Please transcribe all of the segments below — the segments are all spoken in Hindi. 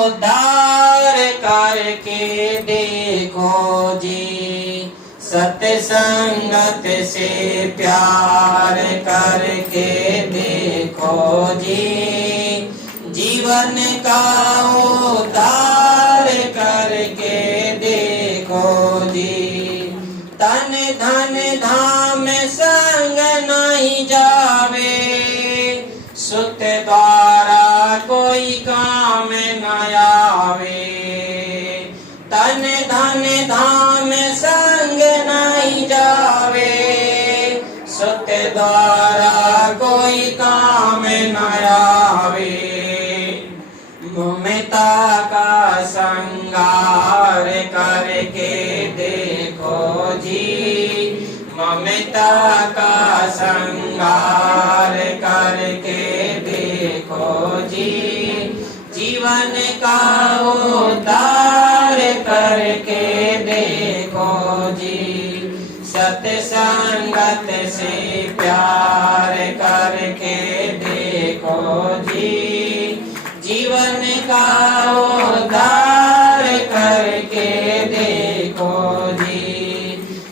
उद्धार करके देखो जी, सत्संगत से प्यार करके देखो जी, जीवन का उद्धार करके देखो जी। तन धन धाम संग नहीं जावे, सुत द्वारा कोई काम न आवे। तन धन धाम संग नहीं जावे, सुत द्वारा कोई काम न आवे। ममता का संगार करके देखो जी, ममता का संगार करके देखो जी, जीवन का उद्धार करके देखो जी। सत्संगत से प्यार करके देखो जी, जीवन का उद्धार करके देखो जी।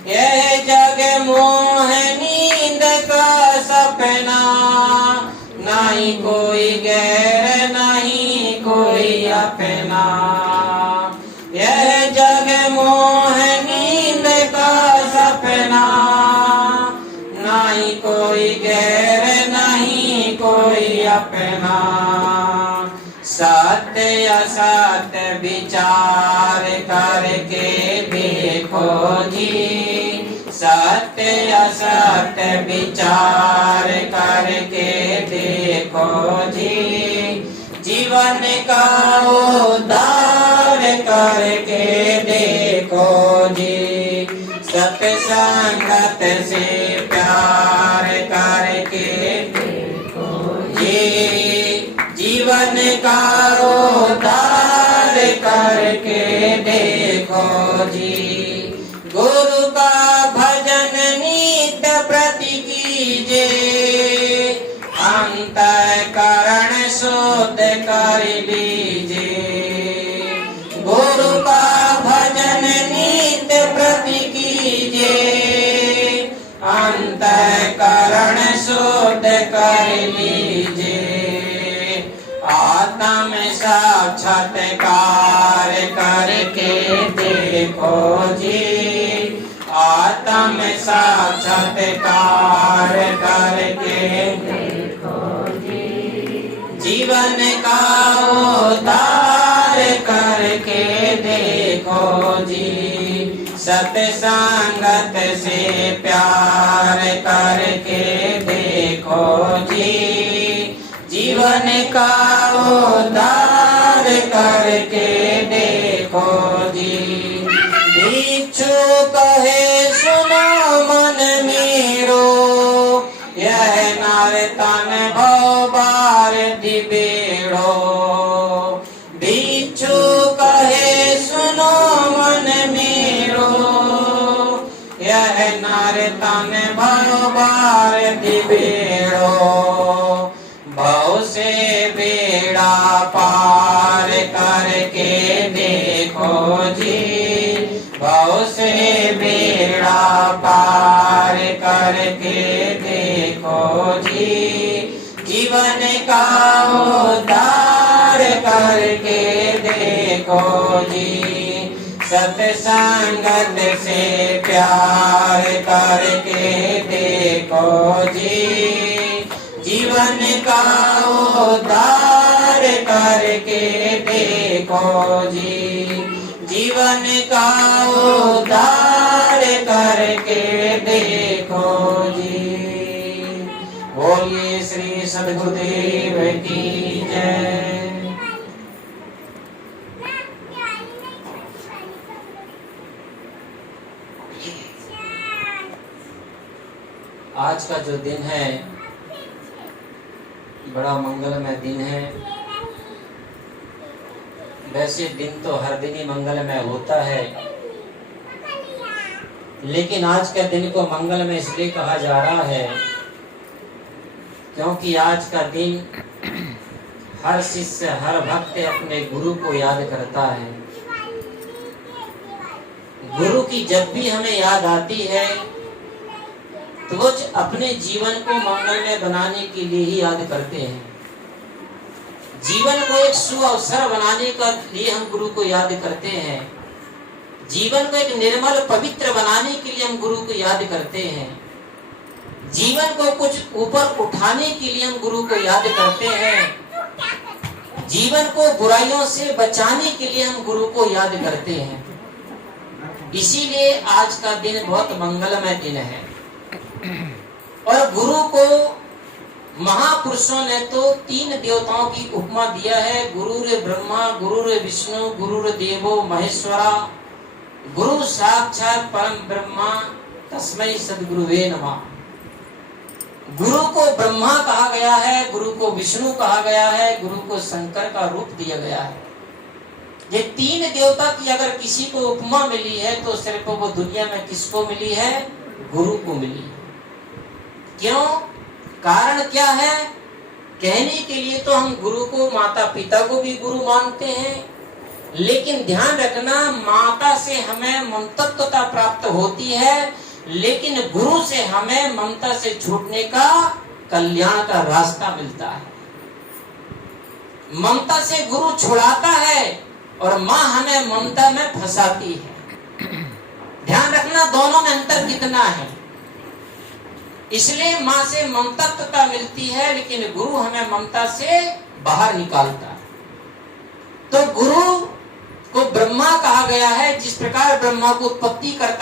यह जग मोह नींद का सपना, नहीं कोई गैर नहीं कोई अपना। यह जग मोह नींद का सपना, नहीं कोई गैर नहीं कोई अपना। सत्य असत्य विचार करके देखो जी, सत्य असत्य विचार करके देखो जी, जीवन का उद्धार करके देखो जी। सत्संगत से प्यार करके देखो जी, जीवन का उद्धार करके देखो जी। गुरु का भजन नित्य प्रति कीजिए, अंतःकरण शुद्ध कर लीजिए। गुरु का भजन नित्य प्रति कीजिए, अंतःकरण शुद्ध कर लीजिए। आत्म साक्षात्कार करके देखो जी, आत्म साक्षात्कार करके देखो जी, जीवन का उद्धार करके देखो जी। सत्संगत से प्यार करके देखो जी, जीवन का उद्धार करके देखो जी। भिक्षु कहे सुनो मन मेरो, यह नर तन भव भारति बेड़ो। भिक्षु कहे सुनो मन मेरो, यह नर तन भव भारति बेड़ो। भव से बेड़ा पार करके देखो जी, भव से बेड़ा पार करके देखो जी, जीवन का उद्धार करके देखो जी। सत्संगत से प्यार करके देखो जी, जीवन का उद्धार करके देखो जी। जीवन का उद्धार करके देखो जी। बोलिए श्री सद्गुरुदेव की जय। आज का जो दिन है बड़ा मंगलमय दिन है। वैसे दिन तो हर दिन ही मंगलमय होता है, लेकिन आज के दिन को मंगलमय इसलिए कहा जा रहा है क्योंकि आज का दिन हर शिष्य हर भक्त अपने गुरु को याद करता है। गुरु की जब भी हमें याद आती है तो वो अपने जीवन को मंगलमय बनाने के लिए ही याद करते हैं। जीवन को एक सुअवसर बनाने के लिए हम गुरु को याद करते हैं। जीवन को एक निर्मल पवित्र बनाने के लिए हम गुरु को याद करते हैं। जीवन को कुछ ऊपर उठाने के लिए हम गुरु को याद करते हैं। जीवन को बुराइयों से बचाने के लिए हम गुरु को याद करते हैं। इसीलिए आज का दिन बहुत मंगलमय दिन है। और गुरु को महापुरुषों ने तो 3 देवताओं की उपमा दिया है। गुरुर ब्रह्मा, गुरुर विष्णु, गुरुर देवो महेश्वरा। गुरु साक्षात परम ब्रह्मा, तस्मै सद्गुरुवे नमः। गुरु को ब्रह्मा कहा गया है, गुरु को विष्णु कहा गया है, गुरु को शंकर का रूप दिया गया है। ये 3 देवता की अगर किसी को उपमा मिली है तो सिर्फ वो दुनिया में किसको मिली है? गुरु को मिली है। क्यों? कारण क्या है? कहने के लिए तो हम गुरु को, माता पिता को भी गुरु मानते हैं, लेकिन ध्यान रखना, माता से हमें ममतत्वता प्राप्त होती है, लेकिन गुरु से हमें ममता से छूटने का, कल्याण का रास्ता मिलता है। ममता से गुरु छुड़ाता है और माँ हमें ममता में फंसाती है। ध्यान रखना, दोनों में अंतर कितना है। इसलिए माँ से ममतत्वता मिलती है, लेकिन गुरु हमें ममता से बाहर निकालता है। तो गुरु को ब्रह्मा कहा गया है। जिस प्रकार ब्रह्मा को उत्पत्ति करता